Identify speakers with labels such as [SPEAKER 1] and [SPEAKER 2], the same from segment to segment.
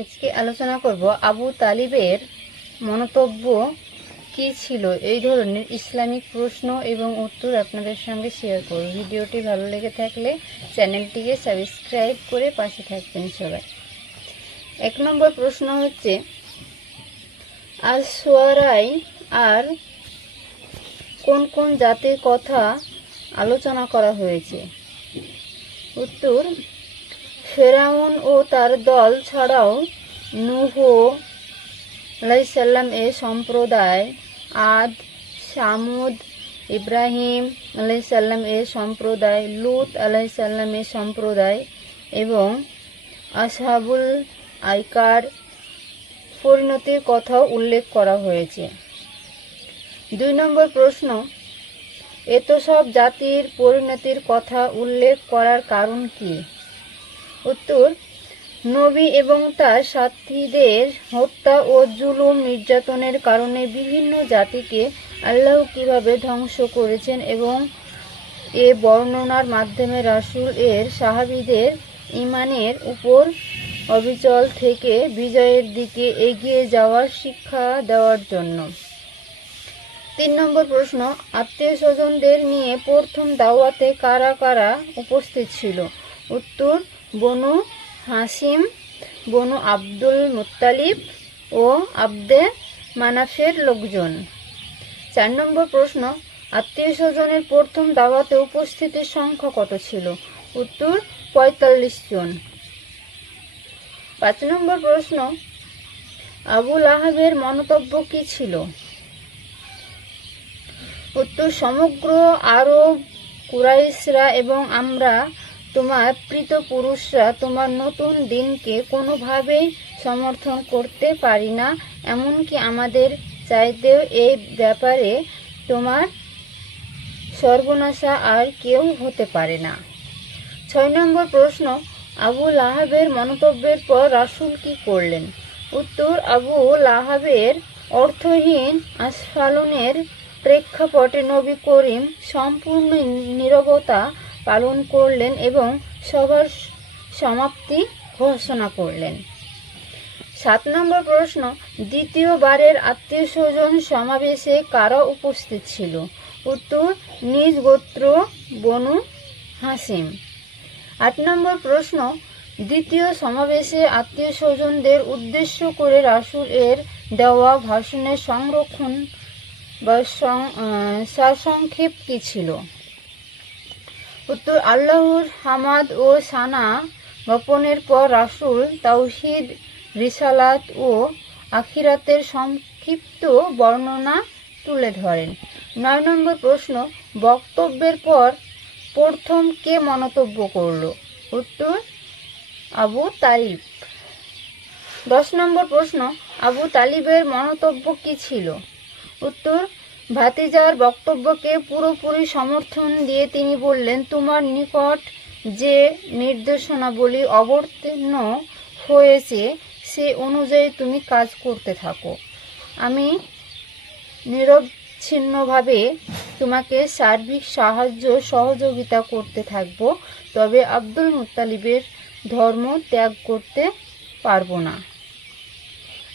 [SPEAKER 1] আজকে আলোচনা করব আবু তালিবের মন্তব্য কি ছিল? এই ধরনের ইসলামিক প্রশ্ন এবং উত্তর আপনাদের সঙ্গে শেয়ার করব। ভিডিওটি ভালো লেগে থাকলে চ্যানেলটিকে সাবস্ক্রাইব করে পাশে থাকবেন সবাই। এক নম্বর প্রশ্ন হচ্ছে আল সোয়ারাই আর কোন কোন জাতির কথা আলোচনা করা হয়েছে? উত্তর ফেরাউন ও তার দল ছাড়াও নুহ আলাইসাল্লাম এ সম্প্রদায়, আদ, সামুদ, ইব্রাহিম আলাইসাল্লাম এর সম্প্রদায়, লুত আলাইসাল্লাম এর সম্প্রদায় এবং আসহাবুল আইকার পরিণতির কথাও উল্লেখ করা হয়েছে। দুই নম্বর প্রশ্ন এত সব জাতির পরিণতির কথা উল্লেখ করার কারণ কি? উত্তর, নবী এবং তার সাথীদের হত্যা ও জুলুম নির্যাতনের কারণে বিভিন্ন জাতিকে আল্লাহ কীভাবে ধ্বংস করেছেন এবং এ বর্ণনার মাধ্যমে রাসুল এর সাহাবীদের ইমানের উপর অবিচল থেকে বিজয়ের দিকে এগিয়ে যাওয়ার শিক্ষা দেওয়ার জন্য। তিন নম্বর প্রশ্ন আত্মীয় স্বজনদের নিয়ে প্রথম দাওয়াতে কারা কারা উপস্থিত ছিল? উত্তর Banu Hashim, Banu Abdul Muttalib ও আব্দে মানাফের লোকজন। চার নম্বর প্রশ্ন, আত্মীয় স্বজনের প্রথম দাওয়াতে উপস্থিতির সংখ্যা কত ছিল? উত্তর, পঁয়তাল্লিশ জন। পাঁচ নম্বর প্রশ্ন, আবুল আহাবের মন্তব্য কি ছিল? উত্তর, সমগ্র আরব, কুরাইশরা এবং আমরা তোমার প্রীত পুরুষরা তোমার নতুন দিনকে কোনোভাবেই সমর্থন করতে পারি না, এমনকি আমাদের চাইতেও এই ব্যাপারে তোমার সর্বনাশা আর কেউ হতে পারে না। ছয় নম্বর প্রশ্ন, আবু লাহাবের মন্তব্যের পর রাসূল কি করলেন? উত্তর, আবু লাহাবের অর্থহীন আস্ফালনের প্রেক্ষাপটে নবী করিম সম্পূর্ণ নীরবতা পালন করলেন এবং সবার সমাপ্তি ঘোষণা করলেন। সাত নম্বর প্রশ্ন দ্বিতীয়বারের আত্মীয় স্বজন সমাবেশে কারা উপস্থিত ছিল? উত্তর নিজ গোত্র বনু হাসিম। আট নম্বর প্রশ্ন দ্বিতীয় সমাবেশে আত্মীয় স্বজনদের উদ্দেশ্য করে রাসুল এর দেওয়া ভাষণের সংরক্ষণ বা সং- আহ, সারসংক্ষেপ কি ছিল? উত্তর, আল্লাহর হামাদ ও সানা বপনের পর রাসূল তাওহিদ, রিসালাত ও আখিরাতের সংক্ষিপ্ত বর্ণনা তুলে ধরেন। নয় নম্বর প্রশ্ন, বক্তব্যের পর প্রথম কে মন্তব্য করল? উত্তর, আবু তালিব। দশ নম্বর প্রশ্ন, আবু তালিবের মন্তব্য কি ছিল? উত্তর ভাতিজার বক্তব্যকে পুরোপুরি সমর্থন দিয়ে তিনি বললেন, তোমার নিকট যে নির্দেশনাবলী অবতীর্ণ হয়েছে, সে অনুযায়ী তুমি কাজ করতে থাকো। আমি নিরবচ্ছিন্নভাবে তোমাকে সার্বিক সাহায্য সহযোগিতা করতে থাকব, তবে আব্দুল মুত্তালিবের ধর্ম ত্যাগ করতে পারব না।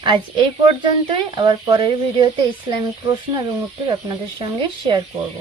[SPEAKER 1] আজ এই পর্যন্তই। আবার পরের ভিডিওতে ইসলামিক প্রশ্ন এবং উত্তর আপনাদের সঙ্গে শেয়ার করব।